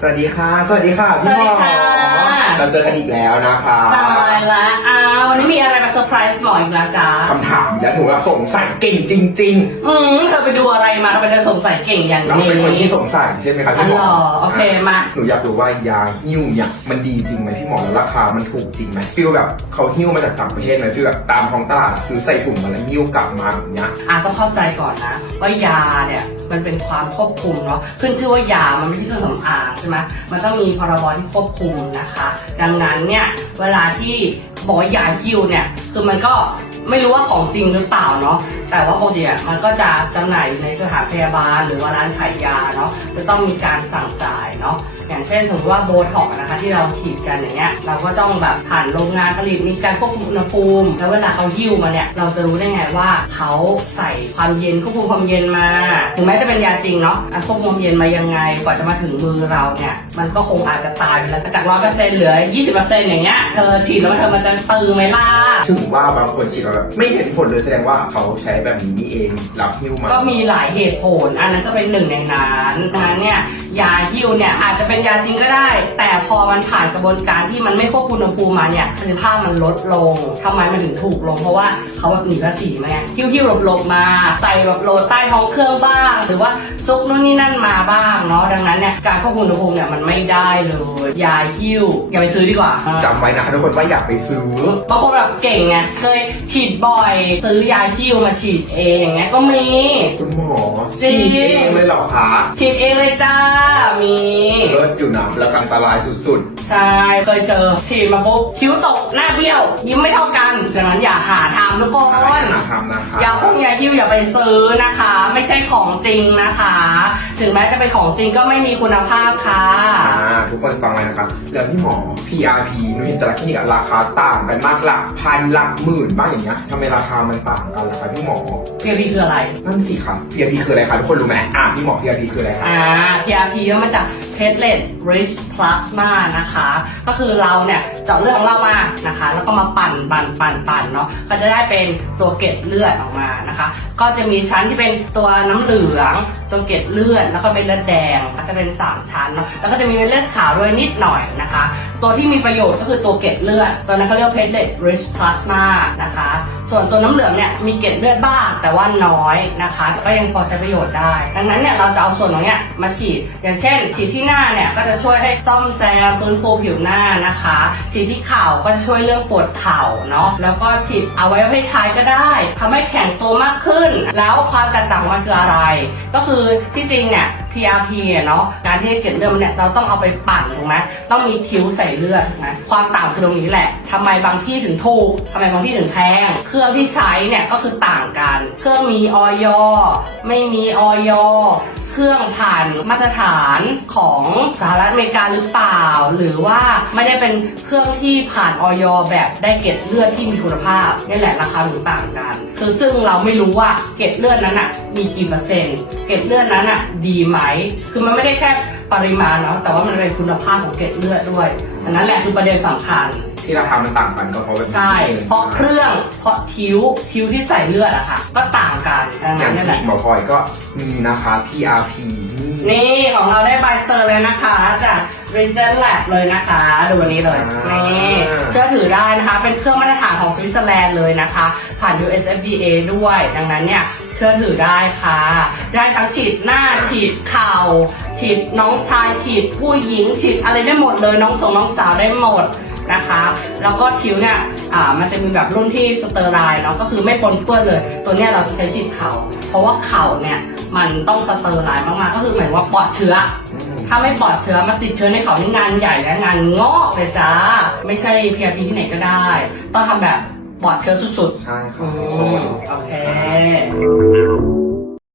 สวัสดีค่ะ สวัสดีค่ะ พี่สวัสดีหมอค่ะ เราเจอกันอีกแล้วนะคะตายละอ้าววันนี้มีอะไรมาเซอร์ไพรส์หมออีกแล้วจ้าคำถามอีกแล้วหนูว่าสงสัยเก่งจริง อืมเธอไปดูอะไรมาเราไปเดินสงสัยเก่งอย่างๆ เรานี้เป็นคนที่สงสัยใช่ไหมคะอันพี่หมหรออโอเคมา หนูอยากรู้ว่ายาหิ้วเนี่ยมันดีจริงไหมพี่หมอแล้วราคามันถูกจริงไหมฟีลแบบเขาหิ้วมาจากต่างประเทศไหมฟีลแบบตามท้องตลาดซื้อใส่ถุงมาแล้วหิ้วกลับมาแบบเนี้ย อะต้องเข้าใจก่อนนะ ว่ายาเนี่ยมันเป็นความควบคุมเนาะขึ้นชื่อว่ายามันไม่ใช่เครื่องสำอางใช่ไหมมันต้องมีพรบที่ควบคุมนะคะดังนั้นเนี่ยเวลาที่บอกว่ายาคิวเนี่ยคือมันก็ไม่รู้ว่าของจริงหรือเปล่าเนาะ แต่ว่าปกติอะมันก็จะจำหน่ายในสถานพยาบาล หรือว่าร้านขายยาเนาะจะต้องมีการสั่งจ่ายเนาะอย่างเช่นสมมติว่าโบท็อกนะคะที่เราฉีดกันอย่างเงี้ยเราก็ต้องแบบผ่านโรงงานผลิตมีการควบคุมอุณหภูมิ แล้วเวลาเขาหิ้วมาเนี่ยเราจะรู้ได้ไงว่าเขาใส่ความเย็นควบคุมความเย็นมาถึงแม้จะเป็นยาจริงเนาะอะควบคุมความเย็นมายังไงกว่าจะมาถึงมือเราเนี่ยมันก็คงอาจจะตายไปแล้วจากร้อยเปอร์เซ็นต์เหลือยี่สิบเปอร์เซ็นต์อย่างเงี้ยเธอฉีดแล้วมันเธอมันจะตึงไหมล่ะ ถึงว่าบางคนฉีดแล้วแบบไม่เห็นผลเลยแสดงว่าเขาใช้แบบนี้นี่เองรับหิ้วมา ก็มีหลายเหตุผล อันนั้นก็เป็นหนึ่งในนั้นดังนั้นเนี่ยยาฮิวเนี่ยอาจจะเป็นยาจริงก็ได้ แต่พอมันผ่านกระบวนการที่มันไม่ควบคุมอุณหภูมิมาเนี่ยประสิทธิภาพมันลดลงทำไมมันถึงถูกลง เพราะว่าเขาแบบหนีภาษีมาไงฮิวฮิวหลบหลบๆมาใส่แบบโหลดใต้ท้องเครื่องบ้าง หรือว่าซุกนู่นนี่นั่นมาบ้างเนาะดังนั้นเนี่ยการควบคุมอุณหภูมิเนี่ยมันไม่ได้เลย ยาฮิวอย่าไปซื้อดีกว่าจำไว้นะคะทุกคนว่าอย่าไปซื้อบางคนแบบเก่งไงเคยฉีดบ่อย ซื้อยาฮิวมาฉีดเองอย่างเงี้ยก็มี คุณหมอจริง ฉีดเองเลยเหรอคะฉีดเองเลยจ้ามี เลิศอยู่นะแล้วอันตรายสุดใช่เคยเจอฉีดมาปุ๊บคิ้วตกหน้าเบี้ยว ยิ้มไม่เท่ากันดังนั้นอย่าหาทำทุกคๆนอย่าทำนะคะ ยาพวกยาคิ้วอย่าไปซื้อนะคะ ไม่ใช่ของจริงนะคะ ถึงแม้จะเป็นของจริงก็ไม่มีคุณภาพค่ะ อ่าทุกคนฟังเลยนะครับแล้วพี่หมอ PRP หนูเห็นแต่ละคลินิกอะราคาต่างกันมากหลักพันหลักหมื่นบ้างอย่างเงี้ยทำไมราคามันต่างกันล่ะคะพี่หมอ PRP คืออะไร นั่นสิครับ PRP คืออะไรคะทุกคนรู้ไหมอ่าพี่หมอ PRP คืออะไรคะอ่า PRP ย่อมาจาก platelet rich plasma นะคะ ก็คือเราเนี่ย เจาะเลือดของเรามานะคะ แล้วก็มาปั่นปั่นปั่นปั่นเนาะก็จะได้เป็นตัวเกล็ดเลือดออกมานะคะ ก็จะมีชั้นที่เป็นตัวน้ำเหลืองตัวเกล็ดเลือดแล้วก็เป็นเลือดแดงก็จะเป็น 3 ชั้นเนาะแล้วก็จะมีเลือดขาวด้วยนิดหน่อยนะคะ ตัวที่มีประโยชน์ก็คือตัวเกล็ดเลือดตัวนั้นเขาเรียกว่า platelet rich plasma นะคะ ส่วนตัวน้ำเหลืองเนี่ยมีเกล็ดเลือดบ้างแต่ว่าน้อยนะคะ แต่ก็ยังพอใช้ประโยชน์ได้ ดังนั้นเนี่ยเราจะเอาส่วนตรงเนี้ยมาฉีด อย่างเช่นฉีดที่หน้าเนี่ยก็จะช่วยให้ซ่อมแซมฟื้นฟูผิวหน้านะคะฉีดที่เข่าก็จะช่วยเรื่องปวดเข่าเนาะแล้วก็ฉีดเอาไว้ให้ใช้ก็ได้ทำให้แข็งตัวมากขึ้น แล้วความแตกต่างของมันคืออะไร ก็คือที่จริงเนี่ย PRP เนาะการที่เกล็ดเลือดมันเนี่ยเราต้องเอาไปปั่นถูกไหมต้องมีคิ้วใส่เลือดถูกไหมความต่างคือตรงนี้แหละทำไมบางที่ถึงถูกทำไมบางที่ถึงแพงเครื่องที่ใช้เนี่ยก็คือต่างกัน เครื่องมีออยไม่มีออย เครื่องผ่านมาตรฐานของสหรัฐอเมริกาหรือเปล่า หรือว่าไม่ได้เป็นเครื่องที่ผ่านออยแบบได้เกล็ดเลือดที่มีคุณภาพนี่แหละราคาถึงต่างกัน คือซึ่งเราไม่รู้ว่าเกล็ดเลือดนั้นอะมีกี่เปอร์เซ็นต์เกล็ดเลือดนั้นอะดีไหม คือมันไม่ได้แค่ปริมาณเนาะแต่ว่ามันเป็นคุณภาพของเกล็ดเลือดด้วย อันนั้นแหละคือประเด็นสำคัญ ที่ราคามันต่างกันก็เพราะว่าใช่ เพราะเครื่อง เพราะทิวทิวที่ใส่เลือดอะค่ะ ก็ต่างกันดังอย่านั้งนนั่นแหที่ละ หมอพลอยก็มีนะคะ PRP นี่นี่ของเราได้ใบเซอร์เลยนะคะ จาก Regen Lab เลยนะคะ ดูวันนี้เลยอ่านี่นี่เชื่อถือได้นะคะ เป็นเครื่องมาตรฐานของสวิตเซอร์แลนด์เลยนะคะ ผ่าน USFDA ด้วย ดังนั้นเนี่ย เชื่อถือได้ค่ะ ได้ทั้งฉีดหน้า ฉีดเข่า ฉีดน้องชาย ฉีดผู้หญิง ฉีดอะไรได้หมดเลย น้องสงน้องสาวได้หมด นะคะ แล้วก็คิ้วเนี่ยอ่ามันจะมีแบบรุ่นที่สเตอร์ไลน์เนาะก็คือไม่ปนเปื้อนเลย ตัวเนี้ยเราจะใช้ฉีดเข่าเพราะว่าเข่าเนี่ยมันต้องสเตอร์ไลน์มากๆก็คือเหมือนว่าปลอดเชื้ออืมถ้าไม่ปลอดเชื้อมาติดเชื้อในเขานี่งานใหญ่และงานงอกเลยจ้า ไม่ใช่ PRP ที่ไหนก็ได้ ต้องทำแบบปลอดเชื้อสุดใช่ๆครัอืบทุกคมนโอเค